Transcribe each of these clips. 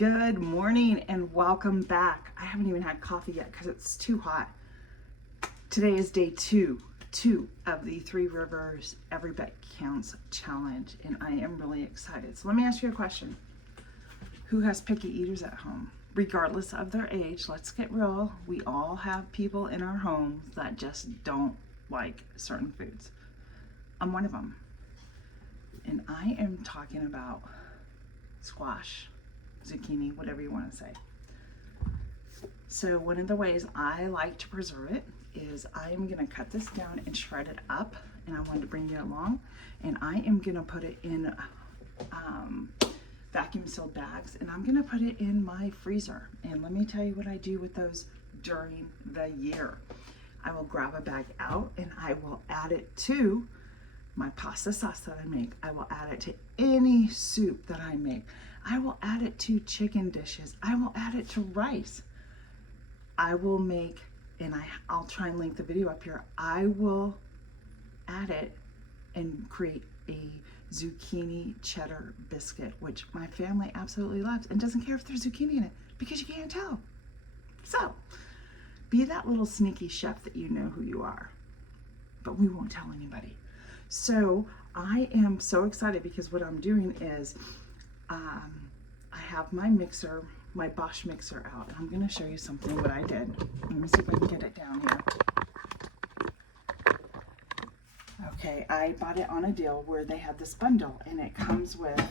Good morning and welcome back. I haven't even had coffee yet because it's too hot. Today is day two of the Three Rivers Every Bite Counts challenge, and I am really excited. So let me ask you a question. Who has picky eaters at home? Regardless of their age, let's get real. We all have people in our homes that just don't like certain foods. I'm one of them. And I am talking about squash, zucchini, whatever you want to say. So one of the ways I like to preserve it is I am going to cut this down and shred it up, and I wanted to bring you along, and I am going to put it in vacuum sealed bags, and I'm going to put it in my freezer. And let me tell you what I do with those during the year. I will grab a bag out and I will add it to my pasta sauce that I make. I will add it to any soup that I make. I will add it to chicken dishes. I will add it to rice. I will make, and I'll try and link the video up here, I will add it and create a zucchini cheddar biscuit, which my family absolutely loves and doesn't care if there's zucchini in it because you can't tell. So, be that little sneaky chef that you know who you are, but we won't tell anybody. So I am so excited because what I'm doing is I have my mixer, my Bosch mixer out, and I'm going to show you something what I did. Let me see if I can get it down here. Okay, I bought it on a deal where they had this bundle, and it comes with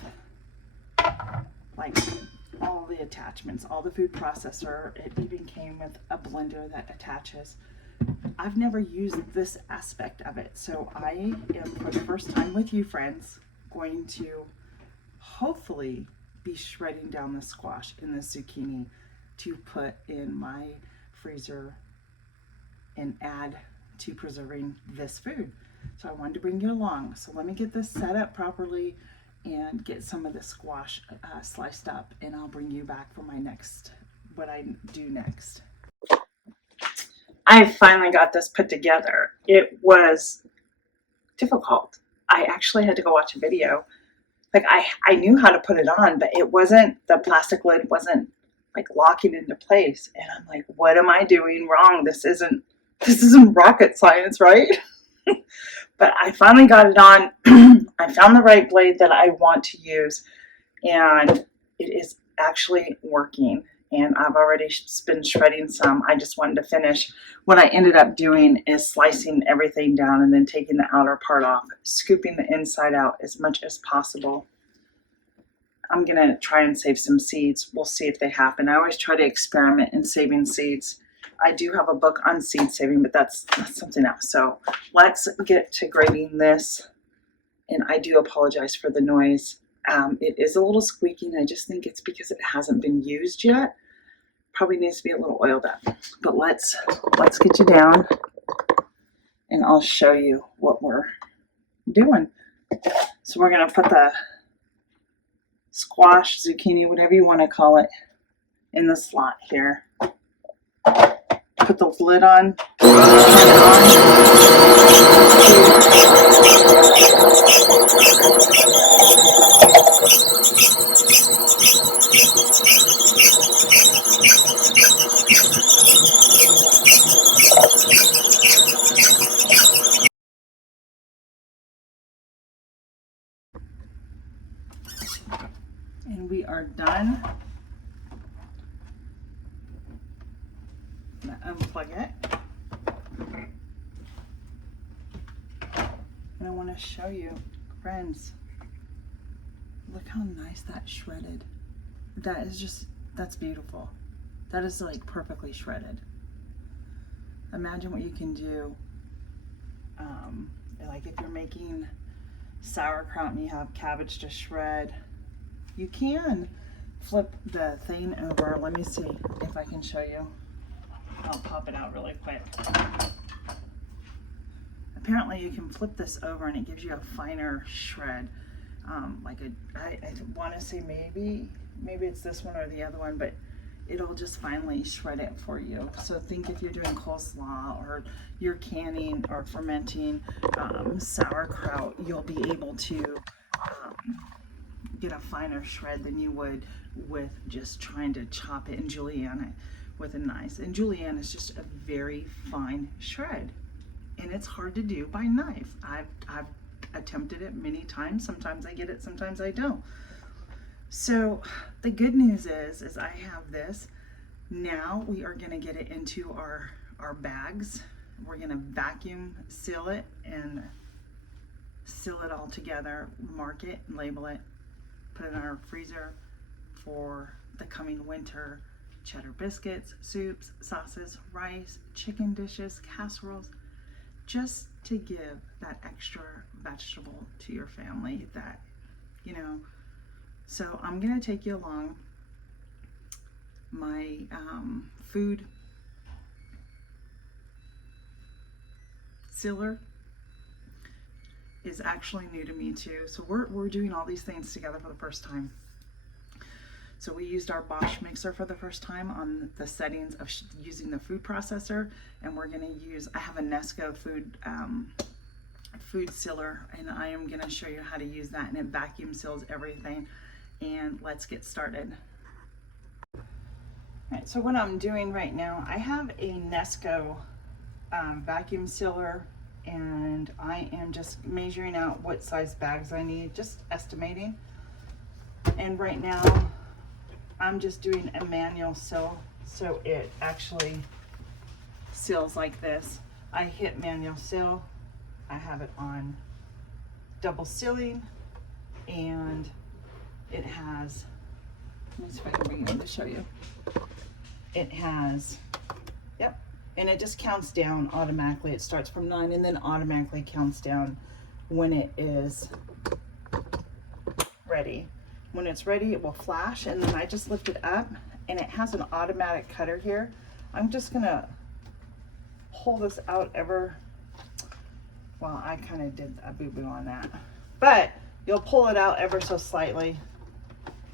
like all the attachments, all the food processor. It even came with a blender that attaches. I've never used this aspect of it, so I am, for the first time with you friends, going to hopefully be shredding down the squash and the zucchini to put in my freezer and add to preserving this food. So I wanted to bring you along. So let me get this set up properly and get some of the squash sliced up, and I'll bring you back for my next, what I do next. I finally got this put together. It was difficult. I actually had to go watch a video. Like I knew how to put it on, but it wasn't, the plastic lid wasn't like locking into place. And I'm like, what am I doing wrong? This isn't rocket science, right? But I finally got it on. I found the right blade that I want to use, and it is actually working. And I've already been shredding some. I just wanted to finish. What I ended up doing is slicing everything down and then taking the outer part off, scooping the inside out as much as possible. I'm gonna try and save some seeds. We'll see if they happen. I always try to experiment in saving seeds. I do have a book on seed saving, but that's something else. So let's get to grating this. And I do apologize for the noise. It is a little squeaky, and I just think it's because it hasn't been used yet. Probably needs to be a little oiled up. But let's get you down, and I'll show you what we're doing. So we're gonna put the squash, zucchini, whatever you want to call it, in the slot here. Put the lid on, turn it and we are done. I'm gonna unplug it. And I want to show you, friends, look how nice that's shredded. That is just, that's beautiful. That is like perfectly shredded. Imagine what you can do, like if you're making sauerkraut and you have cabbage to shred, you can flip the thing over. Let me see if I can show you. I'll pop it out really quick. Apparently you can flip this over and it gives you a finer shred. I want to say maybe it's this one or the other one, but it'll just finally shred it for you. So think if you're doing coleslaw or you're canning or fermenting sauerkraut, you'll be able to get a finer shred than you would with just trying to chop it and julienne it with a knife. And julienne is just a very fine shred, and it's hard to do by knife. I've attempted it many times. Sometimes I get it, sometimes I don't. So the good news is I have this. Now we are going to get it into our bags. We're going to vacuum seal it and seal it all together, mark it, label it, put it in our freezer for the coming winter. Cheddar biscuits, soups, sauces, rice, chicken dishes, casseroles, just to give that extra vegetable to your family that, you know. So I'm gonna take you along. My food sealer is actually new to me too. So we're doing all these things together for the first time. So we used our Bosch mixer for the first time on the settings of using the food processor, and we're gonna use, I have a Nesco food sealer, and I am gonna show you how to use that, and it vacuum seals everything. And let's get started. All right, so what I'm doing right now, I have a Nesco vacuum sealer, and I am just measuring out what size bags I need, just estimating. And right now, I'm just doing a manual seal, so it actually seals like this. I hit manual seal, I have it on double sealing, and it has, let me see if I can bring it in to show you. It has, yep, and it just counts down automatically. It starts from 9 and then automatically counts down when it is ready. When it's ready, it will flash, and then I just lift it up, and it has an automatic cutter here. I'm just gonna pull this out well, I kind of did a boo-boo on that, but you'll pull it out ever so slightly,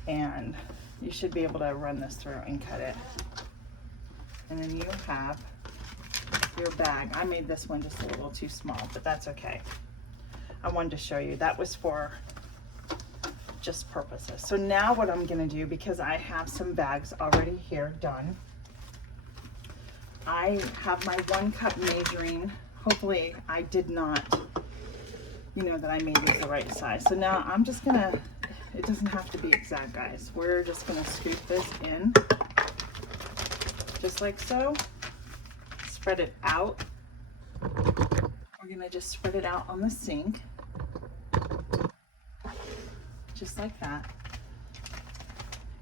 and you should be able to run this through and cut it. And then you have your bag. I made this one just a little too small, but that's okay. I wanted to show you. That was for just purposes. So now what I'm gonna do, because I have some bags already here done, I have my 1 cup measuring. Hopefully I did not, you know, that I made these the right size. So now I'm just gonna, it doesn't have to be exact, guys. We're just gonna scoop this in, just like so. Spread it out. We're gonna just spread it out on the sink, just like that.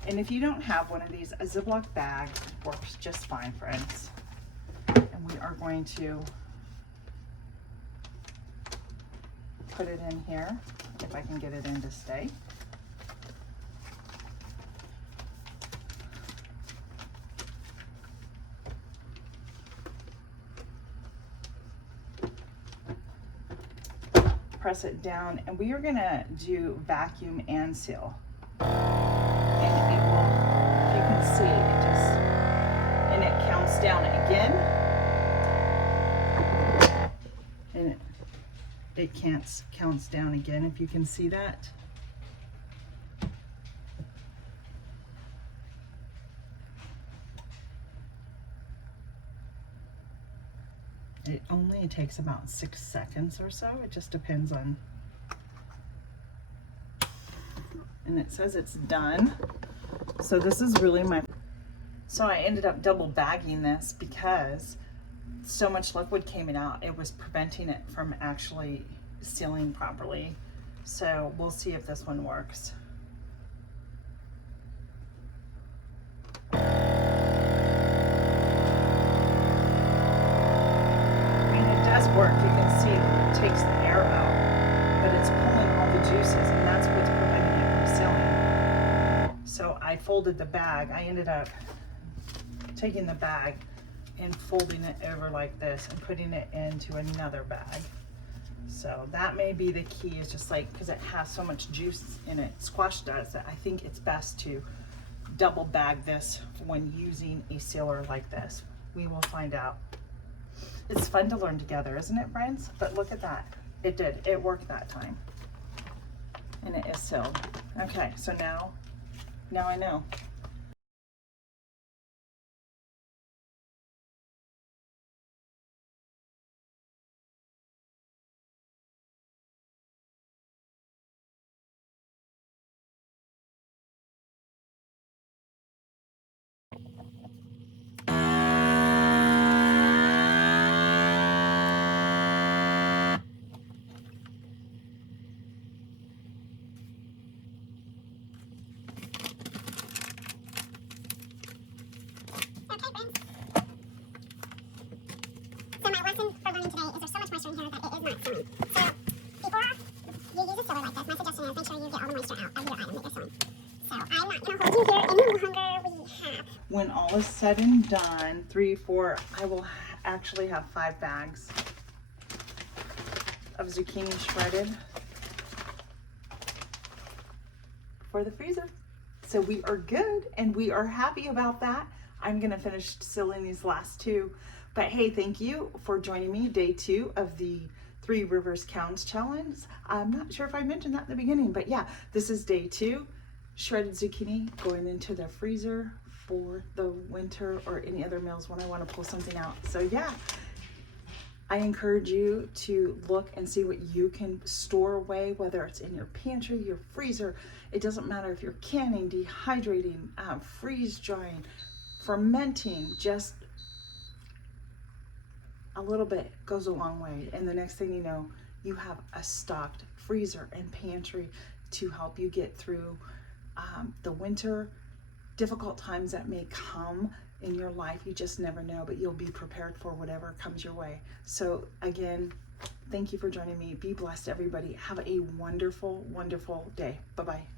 And if you don't have one of these, a Ziploc bag works just fine, friends. And we are going to put it in here, if I can get it in to stay. Press it down, and we are gonna do vacuum and seal. And it will, you can see it just, and it counts down again. And it counts down again, if you can see that. It only takes about 6 seconds or so. It just depends on, and it says it's done. So this is really so I ended up double bagging this because so much liquid came out, it was preventing it from actually sealing properly. So we'll see if this one works. Work, you can see it takes the air out, but it's pulling all the juices, and that's what's preventing it from sealing. So I folded the bag. I ended up taking the bag and folding it over like this and putting it into another bag. So that may be the key, is just like, because it has so much juice in it, squash does, that I think it's best to double bag this when using a sealer like this. We will find out. It's fun to learn together, isn't it, friends? But look at that. It did. It worked that time. And it is sealed. Okay, so now I know. So my lesson for learning today is there's so much moisture in here that it is not swimming. So before you use a sealer like this, my suggestion is make sure you get all the moisture out of your item that you're sewing. So I'm not going to hold you here any longer. We have. When all is said and done, 3, 4, I will actually have 5 bags of zucchini shredded for the freezer. So we are good and we are happy about that. I'm gonna finish sealing these last 2. But hey, thank you for joining me, day 2 of the 3 Rivers Counts Challenge. I'm not sure if I mentioned that in the beginning, but yeah, this is day 2. Shredded zucchini going into the freezer for the winter or any other meals when I want to pull something out. So yeah, I encourage you to look and see what you can store away, whether it's in your pantry, your freezer. It doesn't matter if you're canning, dehydrating, freeze drying, fermenting, just a little bit goes a long way. And the next thing you know, you have a stocked freezer and pantry to help you get through the winter, difficult times that may come in your life. You just never know, but you'll be prepared for whatever comes your way. So again, thank you for joining me. Be blessed, everybody. Have a wonderful, wonderful day. Bye-bye.